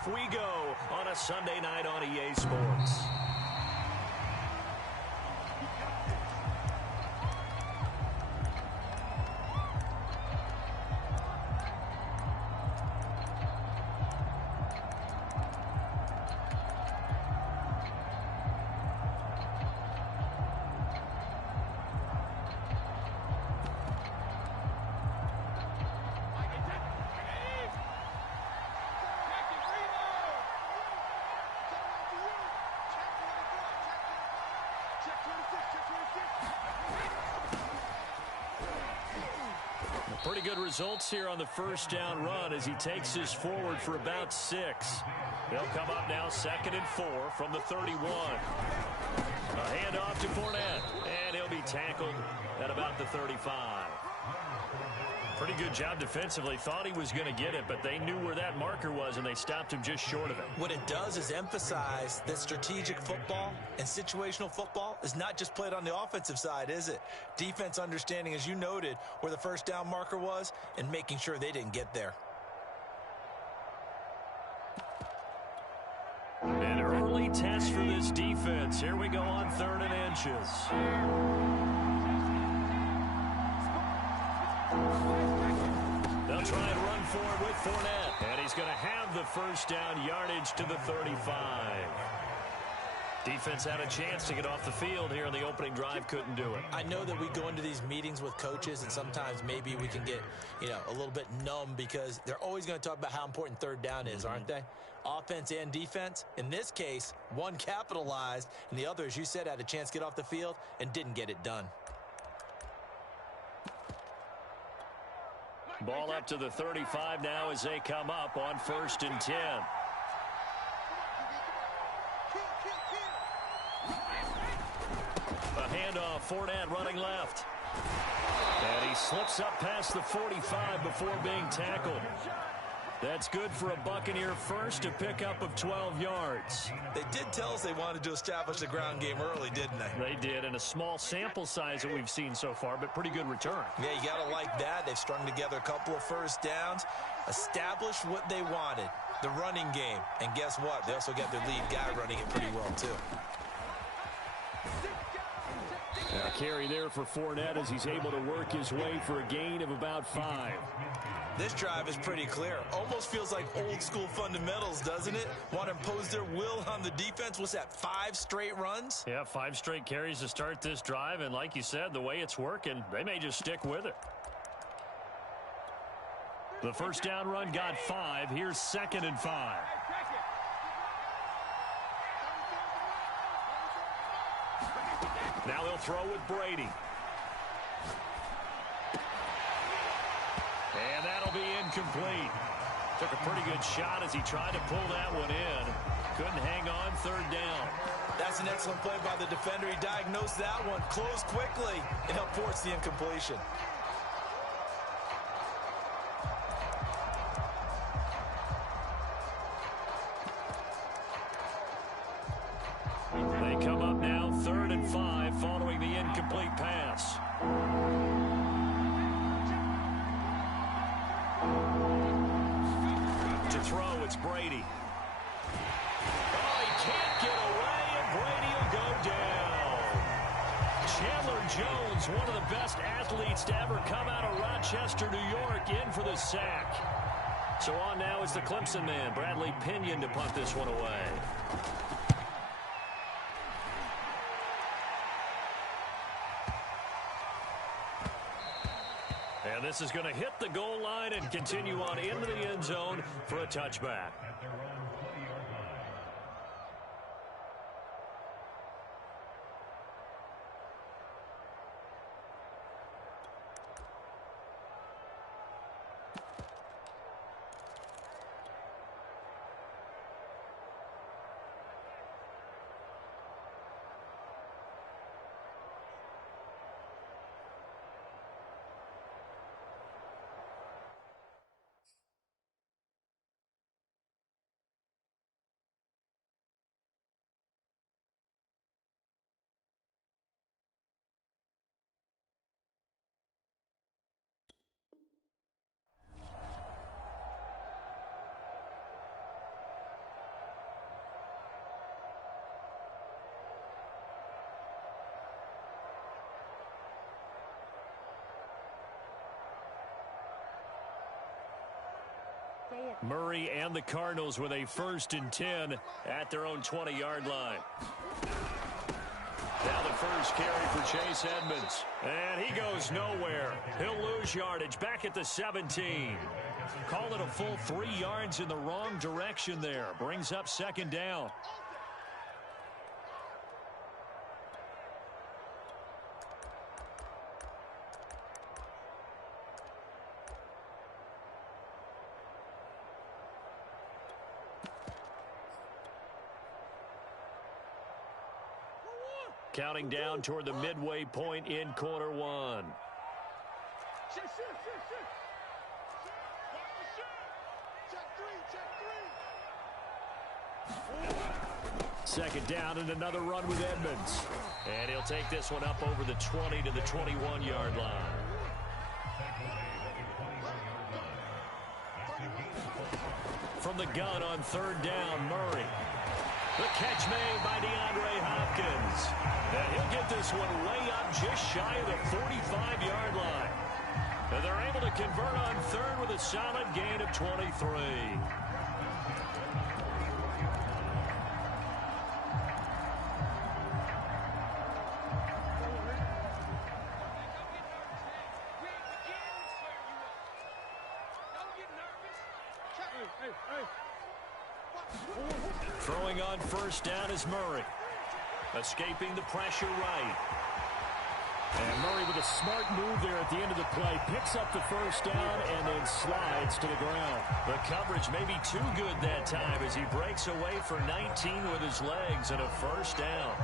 off we go on a Sunday night on EA Sports. Pretty good results here on the first down run as he takes us forward for about 6. They'll come up now 2nd and 4 from the 31. A handoff to Fournette, and he'll be tackled at about the 35. Pretty good job defensively. Thought he was going to get it, but they knew where that marker was, and they stopped him just short of it. What it does is emphasize that strategic football and situational football is not just played on the offensive side, is it? Defense understanding, as you noted, where the first down marker was and making sure they didn't get there. An early test for this defense. Here we go on 3rd and inches. They'll try and run forward with Fournette. And he's going to have the first down yardage to the 35. Defense had a chance to get off the field here in the opening drive. Couldn't do it. I know that we go into these meetings with coaches, and sometimes maybe we can get, a little bit numb because they're always going to talk about how important 3rd down is, aren't they? Offense and defense. In this case, one capitalized, and the other, as you said, had a chance to get off the field and didn't get it done. Ball up to the 35 now as they come up on 1st and 10. A handoff, Fournette running left. And he slips up past the 45 before being tackled. That's good for a Buccaneer first, a pickup of 12 yards. They did tell us they wanted to establish the ground game early, didn't they? They did, and a small sample size that we've seen so far, but pretty good return. Yeah, you got to like that. They've strung together a couple of first downs, established what they wanted, the running game. And guess what? They also got their lead guy running it pretty well, too. A carry there for Fournette as he's able to work his way for a gain of about 5. This drive is pretty clear. Almost feels like old school fundamentals, doesn't it? Want to impose their will on the defense. What's that, 5 straight runs? Yeah, 5 straight carries to start this drive. And like you said, the way it's working, they may just stick with it. The first down run got 5. Here's 2nd and 5. Now they'll throw with Brady. And that'll be incomplete. Took a pretty good shot as he tried to pull that one in. Couldn't hang on 3rd down. That's an excellent play by the defender. He diagnosed that one, closed quickly, and helped force the incompletion. They come up now 3rd and 5 following the incomplete pass. To throw, it's Brady. Oh, he can't get away, and Brady will go down. Chandler Jones, one of the best athletes to ever come out of Rochester, New York, in for the sack. So on now is the Clemson man, Bradley Pinion, to punt this one away. And this is going to hit the goal line and continue on into the end zone for a touchback. Murray and the Cardinals with a 1st and 10 at their own 20-yard line. Now the first carry for Chase Edmonds. And he goes nowhere. He'll lose yardage back at the 17. Call it a full 3 yards in the wrong direction there. Brings up 2nd down. Counting down toward the midway point in quarter 1. Second down and another run with Edmonds. And he'll take this one up over the 20 to the 21-yard line. From the gun on 3rd down, Murray. The catch made by DeAndre Hopkins. And he'll get this one way up just shy of the 45-yard line. And they're able to convert on 3rd with a solid gain of 23. Throwing on 1st down is Murray. Escaping the pressure right. And Murray with a smart move there at the end of the play. Picks up the 1st down and then slides to the ground. The coverage may be too good that time as he breaks away for 19 with his legs and a 1st down.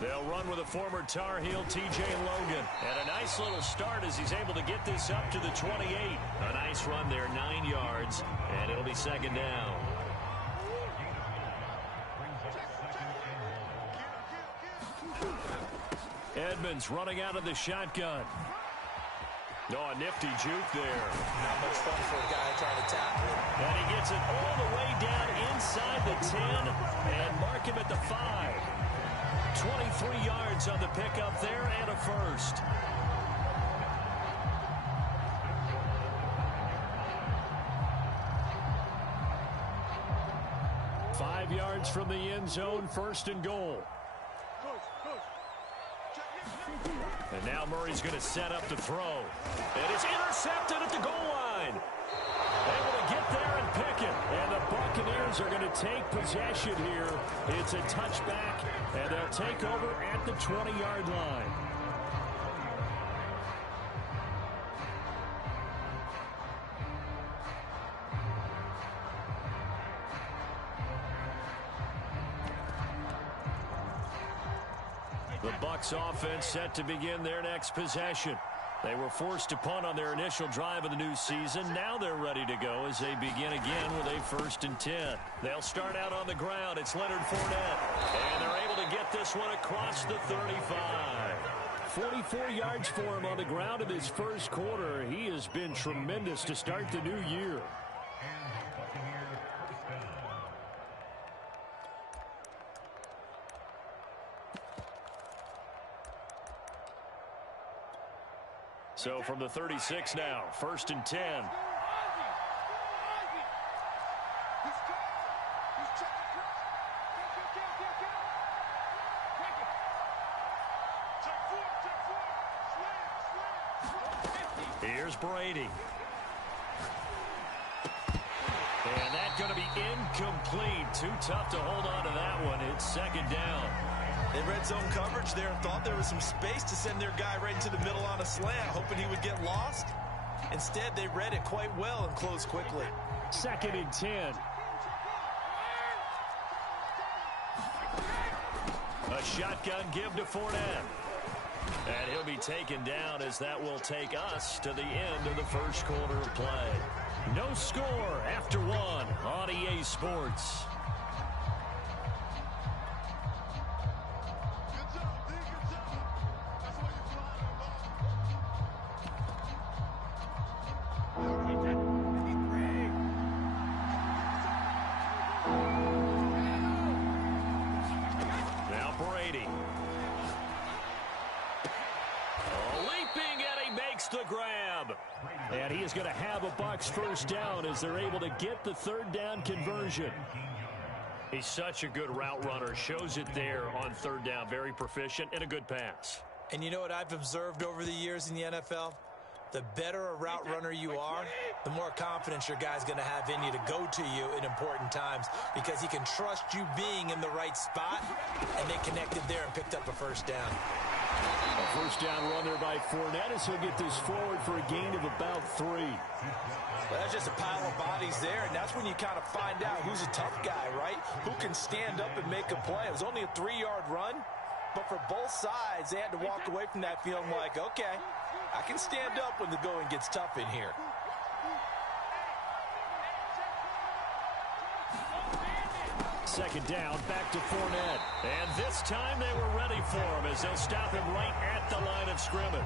They'll run with a former Tar Heel, T.J. Logan. And a nice little start as he's able to get this up to the 28. A nice run there, 9 yards, and it'll be 2nd down. Edmonds running out of the shotgun. Oh, a nifty juke there. Not much fun for a guy trying to tackle it. And he gets it all the way down inside the 10 and mark him at the 5. 23 yards on the pickup there and a 1st. Five yards from the end zone, 1st and goal. And now Murray's going to set up to throw. And it's intercepted at the goal line. Able to get there and pick it. And the Buccaneers are going to take possession here. It's a touchback, and they'll take over at the 20-yard line. The Bucs offense set to begin their next possession. They were forced to punt on their initial drive of the new season. Now they're ready to go as they begin again with a 1st and 10. They'll start out on the ground. It's Leonard Fournette. And they're able to get this one across the 35. 44 yards for him on the ground in his first quarter. He has been tremendous to start the new year. So from the 36 now, 1st and 10. Here's Brady. And that's going to be incomplete. Too tough to hold on to that one. It's 2nd down. They read zone coverage there and thought there was some space to send their guy right into the middle on a slant, hoping he would get lost. Instead, they read it quite well and closed quickly. 2nd and 10. A shotgun give to Fournette. And he'll be taken down as that will take us to the end of the first quarter of play. No score after 1 on EA Sports. And he is going to have a Bucs first down as they're able to get the third down conversion. He's such a good route runner. Shows it there on third down. Very proficient and a good pass. And you know what I've observed over the years in the NFL? The better a route runner you are, the more confidence your guy's going to have in you to go to you in important times because he can trust you being in the right spot, and they connected there and picked up a first down. A first down run there by Fournette as he'll get this forward for a gain of about 3. Well, that's just a pile of bodies there, and that's when you kind of find out who's a tough guy, right? Who can stand up and make a play. It was only a 3-yard run, but for both sides, they had to walk away from that feeling like, okay, I can stand up when the going gets tough in here. Second down, back to Fournette. And this time they were ready for him as they'll stop him right at the line of scrimmage.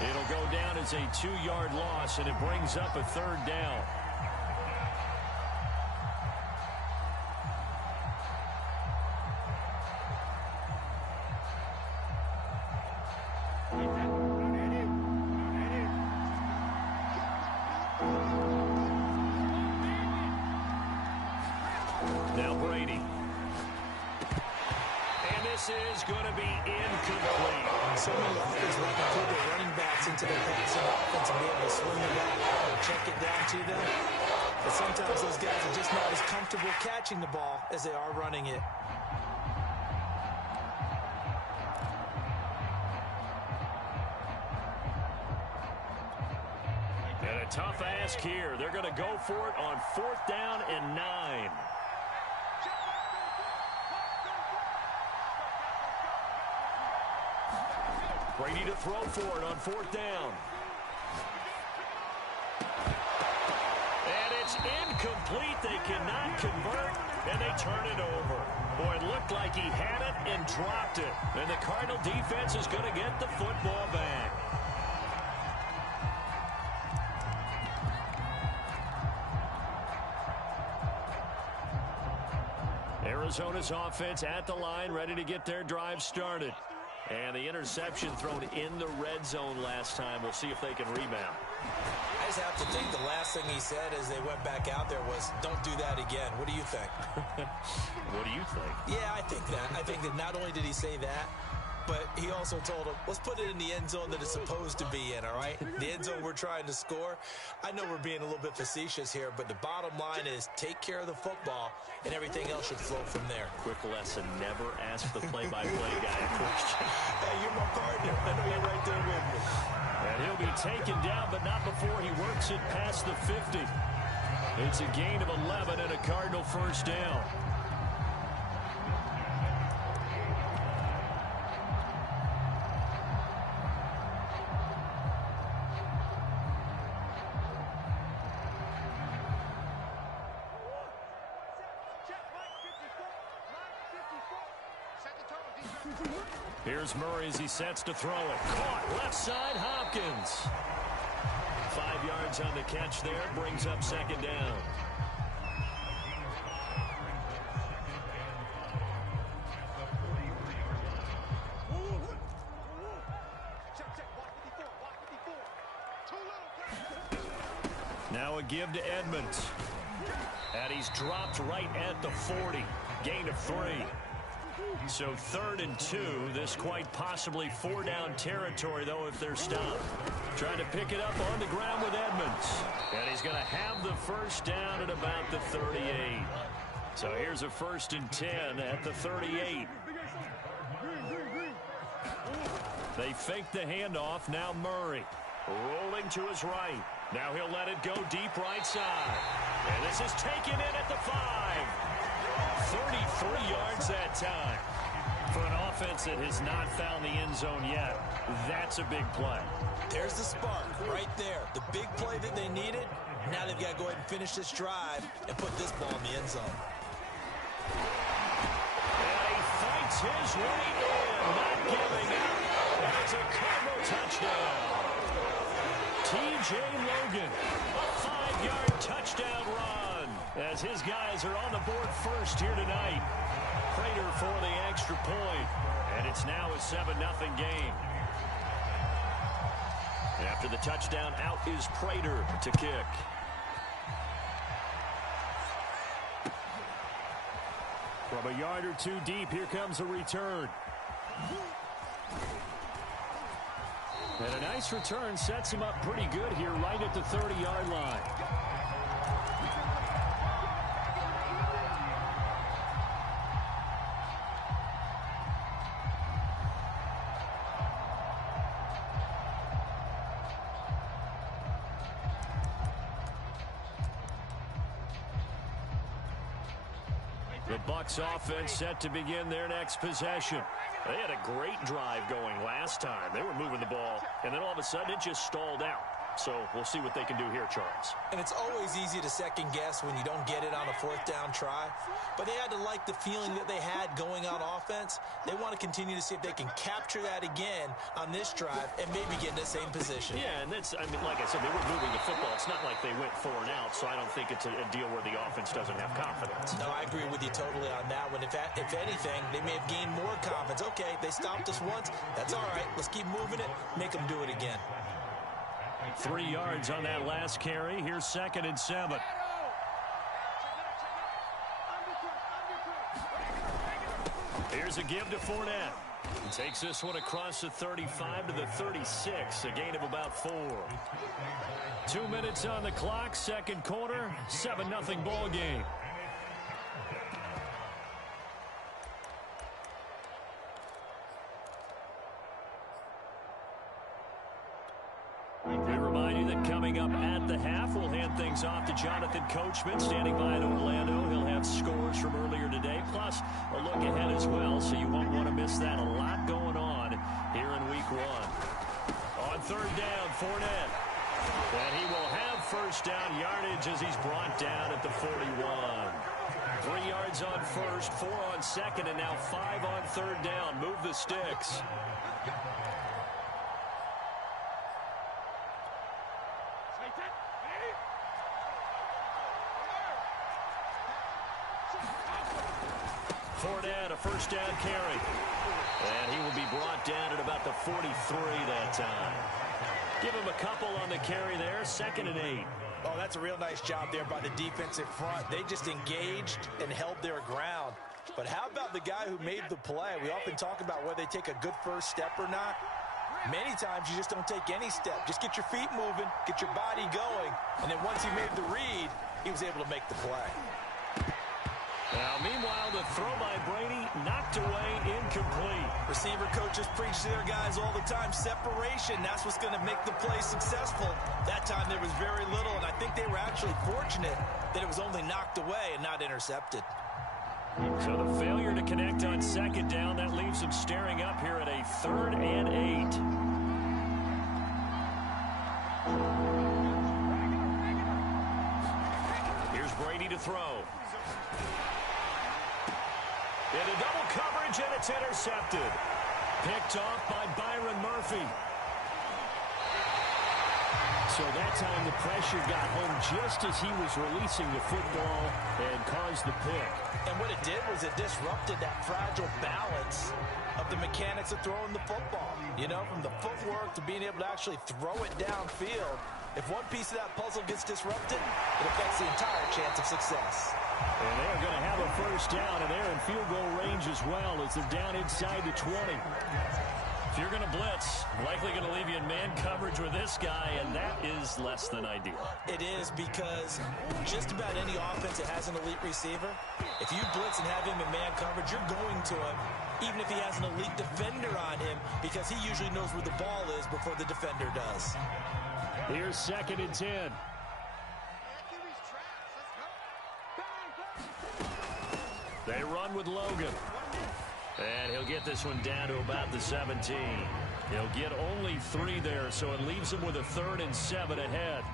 It'll go down as a 2-yard loss, and it brings up a third down. Now Brady. And this is going to be incomplete. So many offenses want to put their running backs into their passing offense and be able to swing the ball and check it down to them. But sometimes those guys are just not as comfortable catching the ball as they are running it. And a tough ask here. They're going to go for it on 4th down and 9. Brady to throw for it on 4th down. And it's incomplete. They cannot convert, and they turn it over. Boy, it looked like he had it and dropped it. And the Cardinal defense is going to get the football back. Arizona's offense at the line, ready to get their drive started. And the interception thrown in the red zone last time. We'll see if they can rebound. I just have to think the last thing he said as they went back out there was, don't do that again. What do you think? What do you think? Yeah, I think that. I think that not only did he say that, but he also told him, let's put it in the end zone that it's supposed to be in, all right? The end zone we're trying to score. I know we're being a little bit facetious here, but the bottom line is take care of the football, and everything else should flow from there. Quick lesson, never ask the play-by-play guy a question. Hey, you're my partner. I know you're right there with me. And he'll be taken down, but not before he works it past the 50. It's a gain of 11 and a Cardinal first down. Here's Murray as he sets to throw it. Caught left side, Hopkins. 5 yards on the catch there, brings up second down. Now a give to Edmonds. And he's dropped right at the 40. Gain of 3. So 3rd and 2. This quite possibly 4-down territory, though, if they're stopped. Trying to pick it up on the ground with Edmonds. And he's going to have the first down at about the 38. So here's a 1st and 10 at the 38. They fake the handoff. Now Murray rolling to his right. Now he'll let it go deep right side. And this is taken in at the 5. 33 yards that time. For an offense that has not found the end zone yet, that's a big play. There's the spark right there. The big play that they needed. Now they've got to go ahead and finish this drive and put this ball in the end zone. And he fights his way in, not giving up. And it's a Cardinal touchdown. T.J. Logan, a 5-yard touchdown run. As his guys are on the board first here tonight. Prater for the extra point. And it's now a 7-0 game. After the touchdown, out is Prater to kick. From a yard or two deep, here comes a return. And a nice return sets him up pretty good here right at the 30-yard line. The Bucs offense set to begin their next possession. They had a great drive going last time. They were moving the ball, and then all of a sudden it just stalled out. So we'll see what they can do here, Charles. And it's always easy to second guess when you don't get it on a fourth down try. But they had to like the feeling that they had going on offense. They want to continue to see if they can capture that again on this drive and maybe get in the same position. Yeah, and that's, I mean, like I said, they were moving the football. It's not like they went 4 and out, so I don't think it's a deal where the offense doesn't have confidence. No, I agree with you totally on that one. If anything, they may have gained more confidence. Okay, they stopped us once. That's all right. Let's keep moving it. Make them do it again. 3 yards on that last carry. Here's 2nd and 7. Here's a give to Fournette. He takes this one across the 35 to the 36, a gain of about 4. 2 minutes on the clock, second quarter, 7-0 ball game. We remind you that coming up at the half, we'll hand things off to Jonathan Coachman, standing by in Orlando. He'll have scores from earlier today, plus a look ahead as well, so you won't want to miss that. A lot going on here in Week 1. On 3rd down, Fournette. And he will have first down yardage as he's brought down at the 41. 3 yards on first, 4 on second, and now 5 on 3rd down. Move the sticks. Fournette, a first down carry. And he will be brought down at about the 43 that time. Give him a couple on the carry there. 2nd and 8. Oh, that's a real nice job there by the defensive front. They just engaged and held their ground. But how about the guy who made the play? We often talk about whether they take a good first step or not. Many times you just don't take any step. Just get your feet moving, get your body going. And then once he made the read, he was able to make the play. Now, meanwhile, the throw by Brady knocked away, incomplete. Receiver coaches preach to their guys all the time. Separation, that's what's going to make the play successful. That time there was very little, and I think they were actually fortunate that it was only knocked away and not intercepted. So the failure to connect on 2nd down, that leaves them staring up here at a 3rd and 8. Here's Brady to throw. Into double coverage, and it's intercepted. Picked off by Byron Murphy. So that time the pressure got home just as he was releasing the football and caused the pick. And what it did was it disrupted that fragile balance of the mechanics of throwing the football. You know, from the footwork to being able to actually throw it downfield. If one piece of that puzzle gets disrupted, it affects the entire chance of success. And they're going to have a first down, and they're in field goal range as well as they're down inside the 20. If you're going to blitz, likely going to leave you in man coverage with this guy, and that is less than ideal. It is, because just about any offense that has an elite receiver, if you blitz and have him in man coverage, you're going to him, even if he has an elite defender on him, because he usually knows where the ball is before the defender does. Here's 2nd and 10. They run with Logan. And he'll get this one down to about the 17. He'll get only 3 there, so it leaves him with a 3rd and 7 ahead.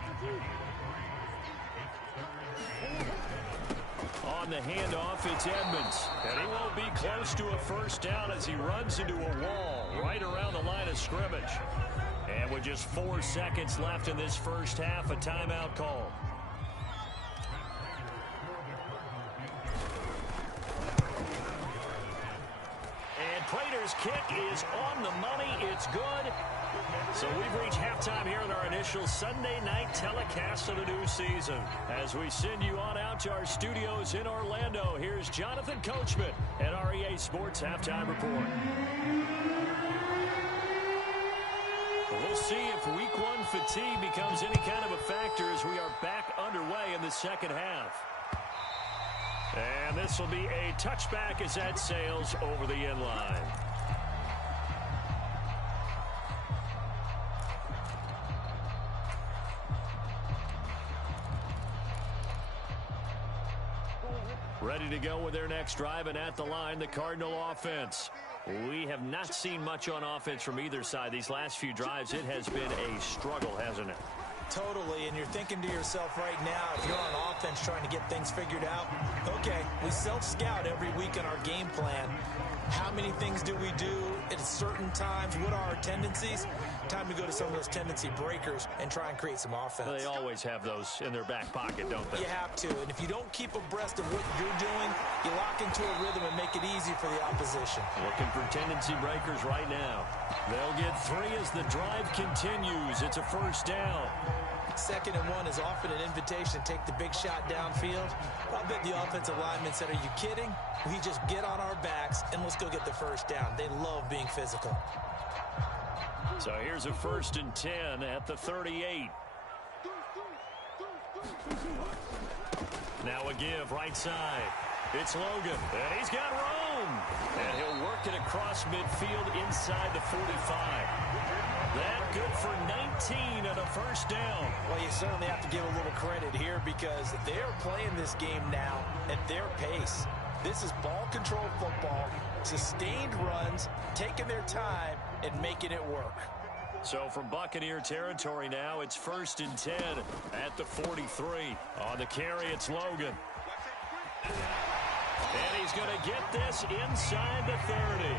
On the handoff, it's Edmonds. And he won't be close to a first down as he runs into a wall right around the line of scrimmage. And with just 4 seconds left in this first half, a timeout call. Prater's kick is on the money. It's good. So we've reached halftime here in our initial Sunday night telecast of the new season. As we send you on out to our studios in Orlando, here's Jonathan Coachman at REA Sports Halftime Report. We'll see if week one fatigue becomes any kind of a factor as we are back underway in the second half. And this will be a touchback as that sails over the end line. Ready to go with their next drive, and at the line, the Cardinal offense. We have not seen much on offense from either side. These last few drives, it has been a struggle, hasn't it? Totally, and you're thinking to yourself right now, if you're on offense trying to get things figured out, okay, we self-scout every week in our game plan. How many things do we do at certain times? What are our tendencies? Time to go to some of those tendency breakers and try and create some offense. They always have those in their back pocket, don't they? You have to, and if you don't keep abreast of what you're doing, you lock into a rhythm and make it easy for the opposition. Looking for tendency breakers right now. They'll get 3 as the drive continues. It's a first down. 2nd and 1 is often an invitation to take the big shot downfield. I bet the offensive lineman said, are you kidding? We just get on our backs and let's go get the first down. They love being physical. So here's a 1st and 10 at the 38. Now a give right side. It's Logan, and he's got room. And he'll work it across midfield inside the 45. That good for 19 and a first down. Well, you certainly have to give a little credit here because they're playing this game now at their pace. This is ball control football, sustained runs, taking their time and making it work. So from Buccaneer territory now, it's 1st and 10 at the 43. On the carry, it's Logan. And he's going to get this inside the 30.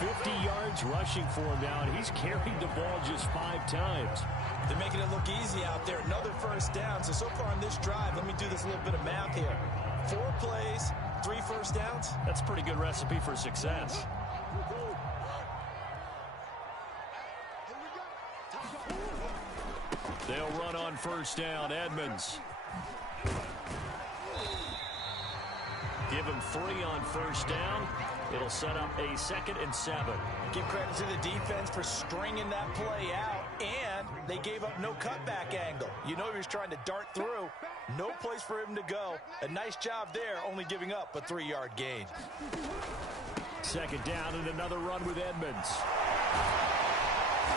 50 yards rushing for him now, and he's carried the ball just 5 times. They're making it look easy out there. Another first down. So far on this drive, let me do this little bit of math here. 4 plays, 3 first downs. That's a pretty good recipe for success. They'll run on first down. Edmonds. Give him 3 on first down. It'll set up a 2nd and 7. Give credit to the defense for stringing that play out, and they gave up no cutback angle. You know he was trying to dart through. No place for him to go. A nice job there, only giving up a 3-yard gain. 2nd down and another run with Edmonds.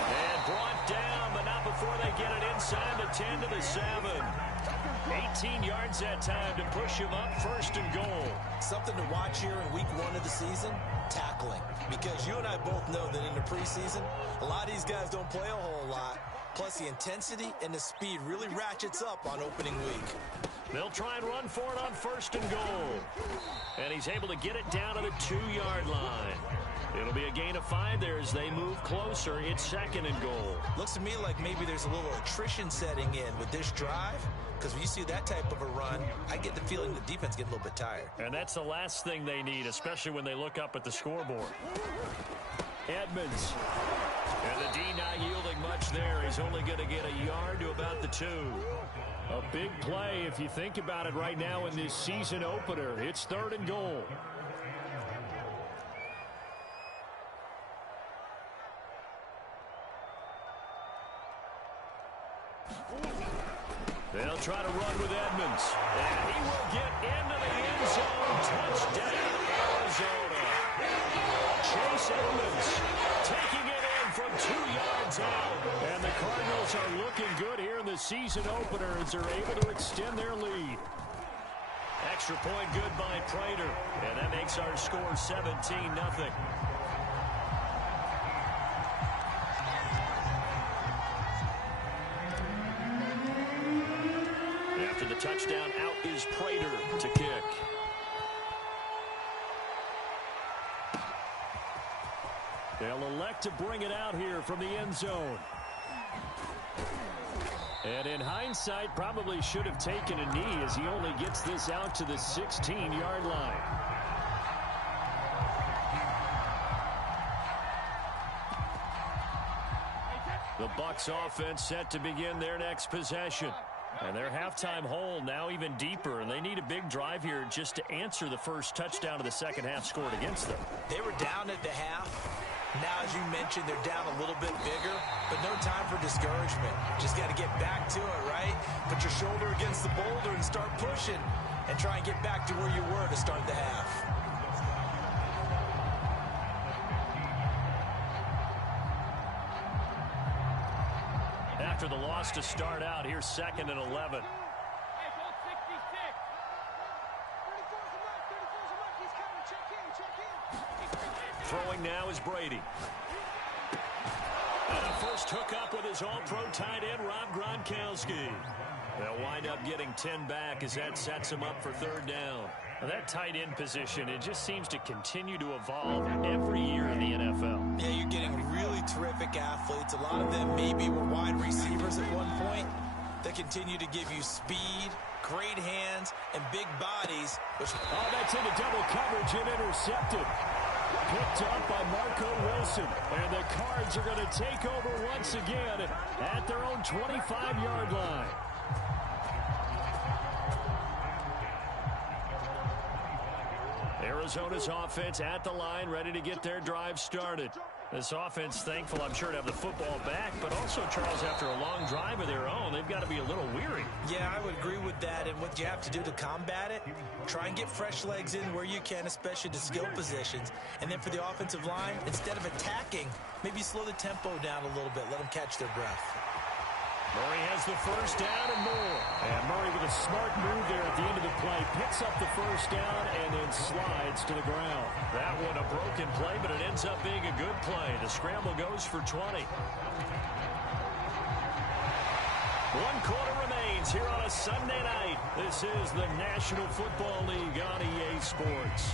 And brought down, but not before they get it inside the 10 to the 7. 18 yards that time to push him up, 1st and goal. Something to watch here in week 1 of the season, tackling. Because you and I both know that in the preseason, a lot of these guys don't play a whole lot. Plus the intensity and the speed really ratchets up on opening week. They'll try and run for it on 1st and goal. And he's able to get it down to the 2-yard line. It'll be a gain of 5 there as they move closer. It's 2nd and goal. Looks to me like maybe there's a little attrition setting in with this drive. Because when you see that type of a run, I get the feeling the defense gets a little bit tired. And that's the last thing they need, especially when they look up at the scoreboard. Edmonds. And the D not yielding much there. He's only going to get a yard to about the 2. A big play if you think about it right now in this season opener. It's 3rd and goal. They'll try to run with Edmonds. And he will get into the end zone. Touchdown, Arizona. Chase Edmonds taking it in from 2 yards out. And the Cardinals are looking good here in the season opener as they're able to extend their lead. Extra point good by Prater. And that makes our score 17-0. After the touchdown, out is Prater to kick. They'll elect to bring it out here from the end zone. And in hindsight, probably should have taken a knee as he only gets this out to the 16-yard line. The Bucs offense set to begin their next possession. And their halftime hole now even deeper, and they need a big drive here just to answer the first touchdown of the second half scored against them. They were down at the half. Now, as you mentioned, they're down a little bit bigger, but no time for discouragement. Just got to get back to it, right? Put your shoulder against the boulder and start pushing and try and get back to where you were to start the half. After the loss to start out, here's 2nd and 11. Throwing now is Brady. And a first hookup with his all-pro tight end, Rob Gronkowski. They'll wind up getting 10 back as that sets him up for 3rd down. Now that tight end position, it just seems to continue to evolve every year in the NFL. Yeah, you're getting really terrific athletes. A lot of them maybe were wide receivers at one point. They continue to give you speed, great hands, and big bodies. Oh, that's into double coverage and intercepted. Picked up by Marco Wilson. And the Cards are going to take over once again at their own 25-yard line. Arizona's offense at the line, ready to get their drive started. This offense thankful, I'm sure, to have the football back, but also, Charles, after a long drive of their own, they've got to be a little weary. Yeah, I would agree with that, and what you have to do to combat it, try and get fresh legs in where you can, especially to skill positions. And then for the offensive line, instead of attacking, maybe slow the tempo down a little bit, let them catch their breath. Murray has the first down and more. And Murray with a smart move there at the end of the play. Picks up the first down and then slides to the ground. That one a broken play, but it ends up being a good play. The scramble goes for 20. 1 quarter remains here on a Sunday night. This is the National Football League on EA Sports.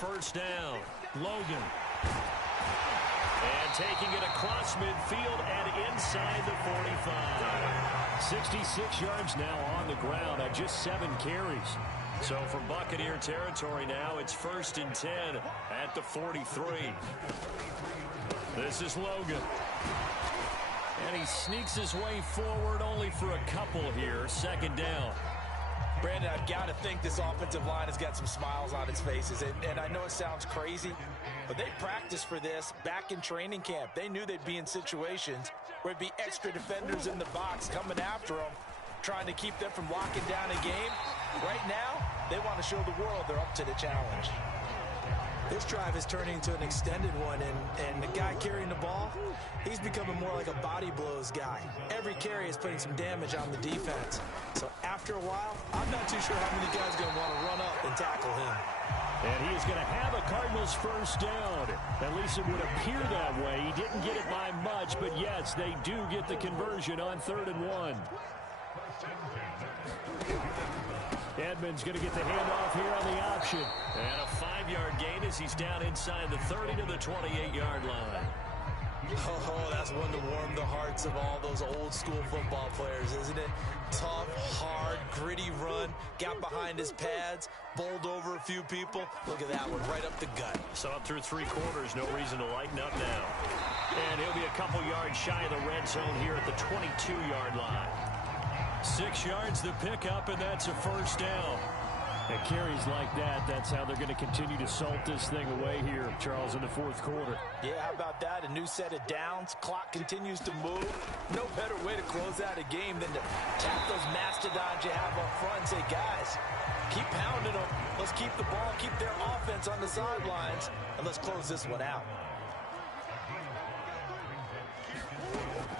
First down, Logan. And taking it across midfield and inside the 45. 66 yards now on the ground on just 7 carries. So from Buccaneer territory now, it's 1st and 10 at the 43. This is Logan. And he sneaks his way forward only for a couple here. 2nd down. Brandon, I've got to think this offensive line has got some smiles on its faces. And I know it sounds crazy, but they practiced for this back in training camp. They knew they'd be in situations where it'd be extra defenders in the box coming after them, trying to keep them from locking down a game. Right now, they want to show the world they're up to the challenge. This drive is turning into an extended one, and the guy carrying the ball, he's becoming more like a body blows guy. Every carry is putting some damage on the defense. So after a while, I'm not too sure how many guys are going to want to run up and tackle him. And he is going to have a Cardinals first down. At least it would appear that way. He didn't get it by much, but yes, they do get the conversion on 3rd and 1. Edmonds going to get the handoff here on the option. And a 5-yard gain as he's down inside the 30 to the 28-yard line. Oh, that's one to warm the hearts of all those old school football players, isn't it? Tough, hard, gritty run, got behind his pads, bowled over a few people. Look at that one, right up the gut. So up through 3 quarters, no reason to lighten up now. And he'll be a couple yards shy of the red zone here at the 22-yard line. 6 yards the pickup, and that's a first down. At carries like that, that's how they're going to continue to salt this thing away here, Charles, in the 4th quarter. Yeah, how about that? A new set of downs. Clock continues to move. No better way to close out a game than to tap those mastodons you have up front and say, guys, keep pounding them. Let's keep the ball, keep their offense on the sidelines, and let's close this one out.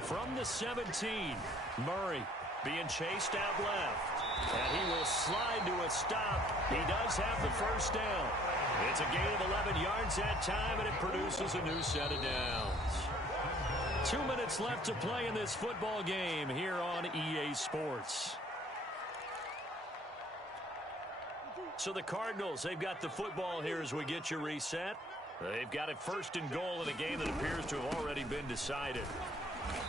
From the 17, Murray being chased out left. And he will slide to a stop. He does have the first down. It's a gain of 11 yards that time, and it produces a new set of downs. 2 minutes left to play in this football game here on EA Sports. So the Cardinals, they've got the football here as we get you reset. They've got it 1st and goal in a game that appears to have already been decided.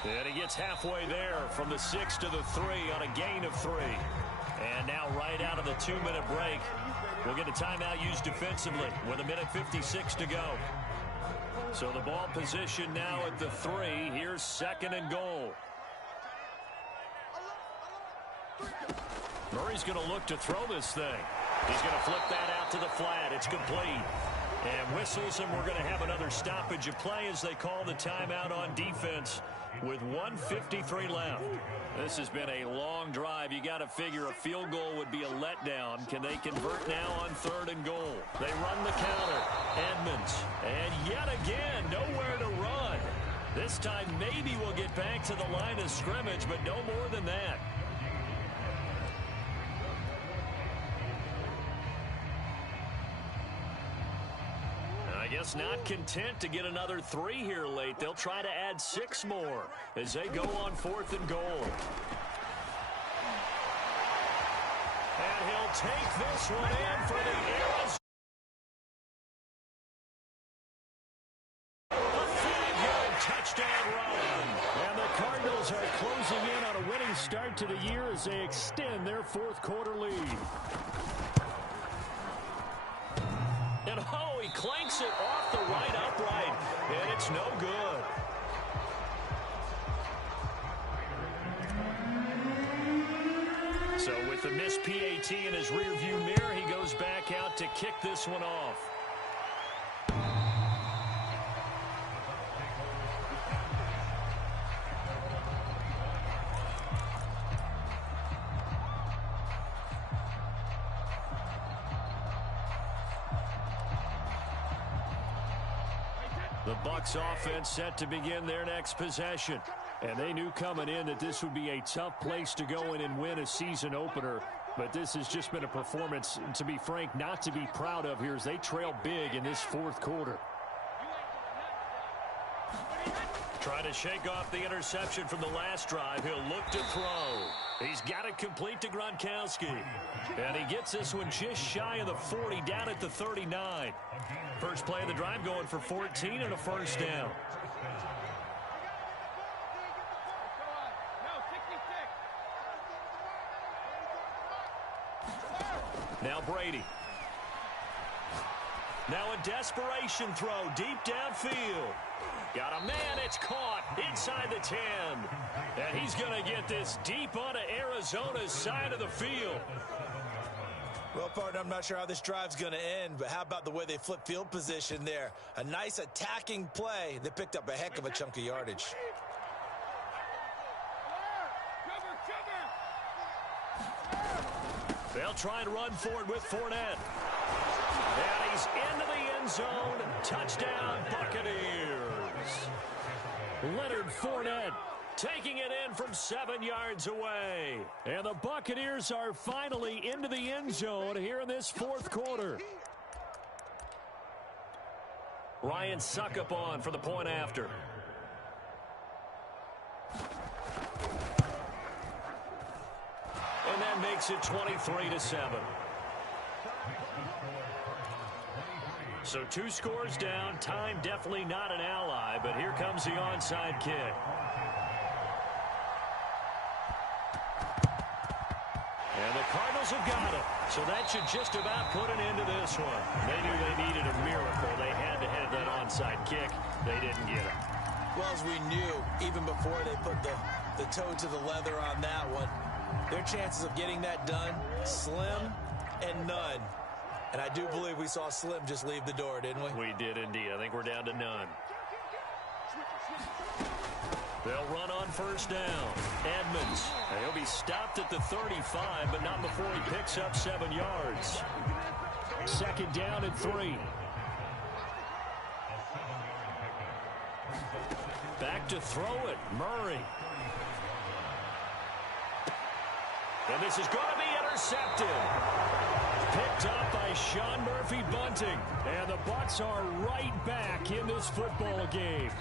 And he gets halfway there from the 6 to the 3 on a gain of 3. And now right out of the 2-minute break, we'll get a timeout used defensively with 1:56 to go. So the ball position now at the 3. Here's 2nd and goal. Murray's going to look to throw this thing. He's going to flip that out to the flat. It's complete. And whistles, and we're going to have another stoppage of play as they call the timeout on defense with 1:53 left. This has been a long drive. You got to figure a field goal would be a letdown. Can they convert now on 3rd and goal? They run the counter. Edmonds. And yet again, nowhere to run. This time maybe we'll get back to the line of scrimmage, but no more than that. I guess not content to get another 3 here late. They'll try to add 6 more as they go on 4th and goal. And he'll take this one in for the Arizona. A 5-yard touchdown run. And the Cardinals are closing in on a winning start to the year as they extend their 4th quarter lead. And oh, he clanks it off the right upright, and it's no good. So with the missed PAT in his rearview mirror, he goes back out to kick this one off. The Bucs offense set to begin their next possession. And they knew coming in that this would be a tough place to go in and win a season opener. But this has just been a performance, to be frank, not to be proud of here as they trail big in this 4th quarter. Trying to shake off the interception from the last drive. He'll look to throw. He's got it complete to Gronkowski. And he gets this one just shy of the 40, down at the 39. First play of the drive going for 14 and a 1st down. Now Brady. Now a desperation throw deep downfield. Got a man, it's caught inside the 10. And he's going to get this deep onto Arizona's side of the field. Well, partner, I'm not sure how this drive's going to end, but how about the way they flip field position there? A nice attacking play that picked up a heck of a chunk of yardage. They'll try and run for it with Fournette. And he's into the end zone. Touchdown, Buccaneers. Leonard Fournette taking it in from 7 yards away. And the Buccaneers are finally into the end zone here in this 4th quarter. Ryan Suckup on for the point after. And that makes it 23-7. So 2 scores down. Time definitely not an ally, but here comes the onside kick. And the Cardinals have got it. So that should just about put an end to this one. They knew they needed a miracle. They had to have that onside kick. They didn't get it. Well, as we knew, even before they put the toe to the leather on that one, their chances of getting that done, slim and none. And I do believe we saw Slim just leave the door, didn't we? We did indeed. I think we're down to none. They'll run on 1st down. Edmonds. He'll be stopped at the 35, but not before he picks up 7 yards. 2nd down and 3. Back to throw it. Murray. And this is going to be intercepted. Picked up by Sean Murphy Bunting. And the Bucs are right back in this football game.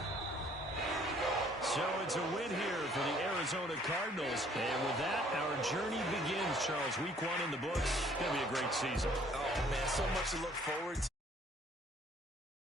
So it's a win here for the Arizona Cardinals. And with that, our journey begins, Charles. Week 1 in the books. Going to be a great season. Oh, man, so much to look forward